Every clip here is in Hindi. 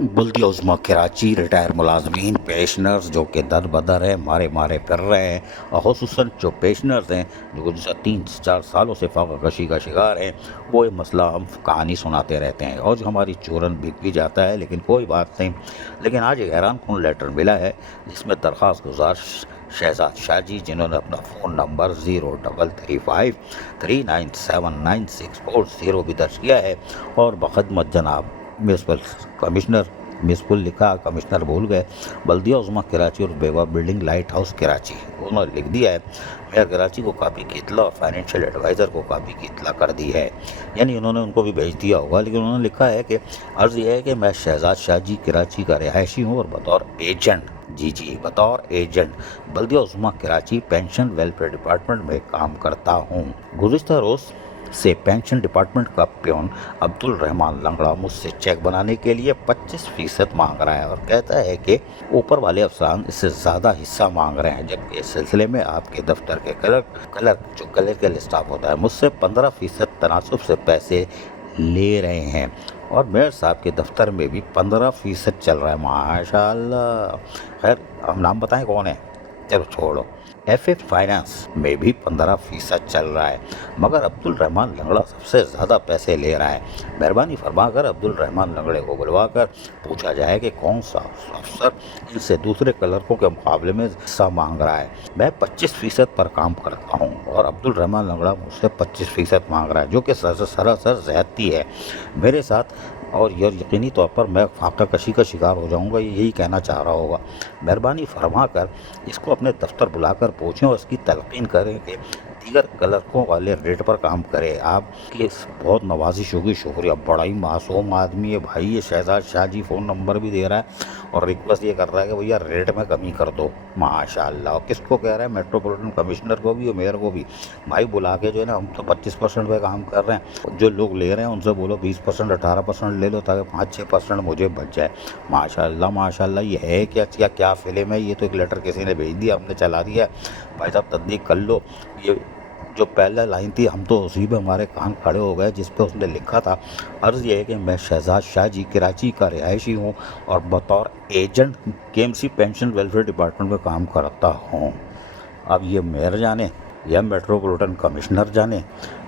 बल्दिया उज़्मा कराची रिटायर मुलाजमीन पेंशनर्स जो कि दर बदर है मारे मारे फिर रहे हैं, और ख़ुसूसन जो पेंशनर्स हैं जो गुज़श्ता 3-4 सालों से फ़ाक़ा कशी का शिकार हैं, वो ये मसला हम कहानी सुनाते रहते हैं और जो हमारी चूरन बिक भी जाता है, लेकिन कोई बात नहीं। लेकिन आज एक हैरानकुन लेटर मिला है जिसमें दरख्वास्त गुज़ार शहजाद शाहजी, जिन्होंने अपना फ़ोन नंबर 0335397964 भी दर्ज किया है और बख़दमत जनाब म्यूनसिपल कमिश्नर म्यूनसिपल लिखा, कमिश्नर भूल गए, बल्दिया उज़्मा कराची और बेवा बिल्डिंग लाइट हाउस कराची, उन्होंने लिख दिया है। मेयर कराची को कापी की इत्तला और फाइनेंशियल एडवाइज़र को कापी की इत्तला कर दी है, यानी उन्होंने उनको भी भेज दिया होगा, लेकिन उन्होंने लिखा है कि अर्ज़ यह है कि मैं शहजाद शाहजी कराची का रिहायशी हूँ और बतौर एजेंट, जी बतौर एजेंट बल्दिया उज़्मा कराची पेंशन वेलफेयर डिपार्टमेंट में काम करता हूँ। गुज़िश्ता रोज़ से पेंशन डिपार्टमेंट का प्योन अब्दुल रहमान लंगड़ा मुझसे चेक बनाने के लिए 25% मांग रहा है और कहता है कि ऊपर वाले अफसरान इससे ज़्यादा हिस्सा मांग रहे हैं, जबकि इस सिलसिले में आपके दफ्तर के क्लर्क स्टाफ होता है मुझसे 15% तनासुब से पैसे ले रहे हैं और मेयर साहब के दफ्तर में भी 15% चल रहा है। माशाअल्लाह। खैर, हम नाम बताएं कौन है, चलो छोड़ो। एफ फाइनेंस में भी 15% चल रहा है, मगर अब्दुल रहमान लंगड़ा सबसे ज़्यादा पैसे ले रहा है। मेहरबानी फरमाकर अब्दुल रहमान लंगड़े को बुलवाकर पूछा जाए कि कौन सा अफसर इनसे दूसरे क्लर्कों के मुकाबले में हिस्सा मांग रहा है। मैं 25% पर काम करता हूँ और अब्दुल रहमान लंगड़ा मुझसे 25% मांग रहा है, जो कि सरासर ज़्यादती है मेरे साथ, और यह यकीनी तौर पर मैं फाका कशी का शिकार हो जाऊंगा, यही कहना चाह रहा होगा। मेहरबानी फरमा कर इसको अपने दफ्तर बुलाकर पूछें और इसकी तलकीन करें कि दीगर क्लर्कों वाले रेट पर काम करे। आपकी बहुत नवाजिश होगी, शुक्रिया। बड़ा ही मासूम आदमी है भाई ये शहजाद शाहजी, फ़ोन नंबर भी दे रहा है और रिक्वेस्ट ये कर रहा है कि भैया रेट में कमी कर दो। माशाल्लाह। किसको कह रहा है? मेट्रोपॉलिटन कमिश्नर को भी और मेयर को भी। भाई बुला के जो है ना, हम तो 25% पे काम कर रहे हैं, जो लोग ले रहे हैं उनसे बोलो 20% 18% ले लो ताकि 5-6% मुझे बच जाए। माशाल्लाह माशाल्लाह। ये है क्या फिल्म है? ये तो एक लेटर किसी ने भेज दिया, हमने चला दिया। भाई साहब तस्दीक कर लो। ये जो पहला लाइन थी, हम तो उसी में हमारे कान खड़े हो गए, जिस पे उसने लिखा था, अर्ज़ ये है कि मैं शहजाद शाहजी कराची का रिहायशी हूँ और बतौर agent KMC pension welfare department में काम करता हूँ। अब ये मेयर जाने या मेट्रोपॉलिटन कमिश्नर जाने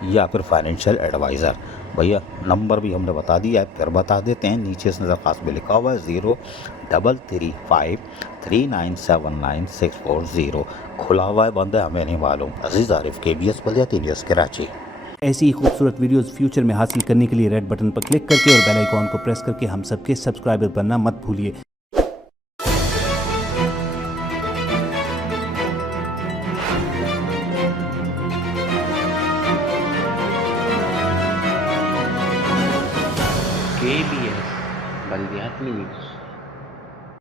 या फिर फाइनेंशियल एडवाइज़र। भैया नंबर भी हमने बता दिया है, फिर बता देते हैं। नीचे इस दरख्वास्त में लिखा हुआ है 0335397964 खुला हुआ है, बंद है, हमें नहीं मालूम। अजीज़ आरिफ, KBS बलियाती न्यूज़ कराची। ऐसी ही खूबसूरत वीडियोस फ्यूचर में हासिल करने के लिए रेड बटन पर क्लिक करके और बेल आइकॉन को प्रेस करके हम सबके सब्सक्राइबर बनना मत भूलिए। KBS बल्दियाती न्यूज़।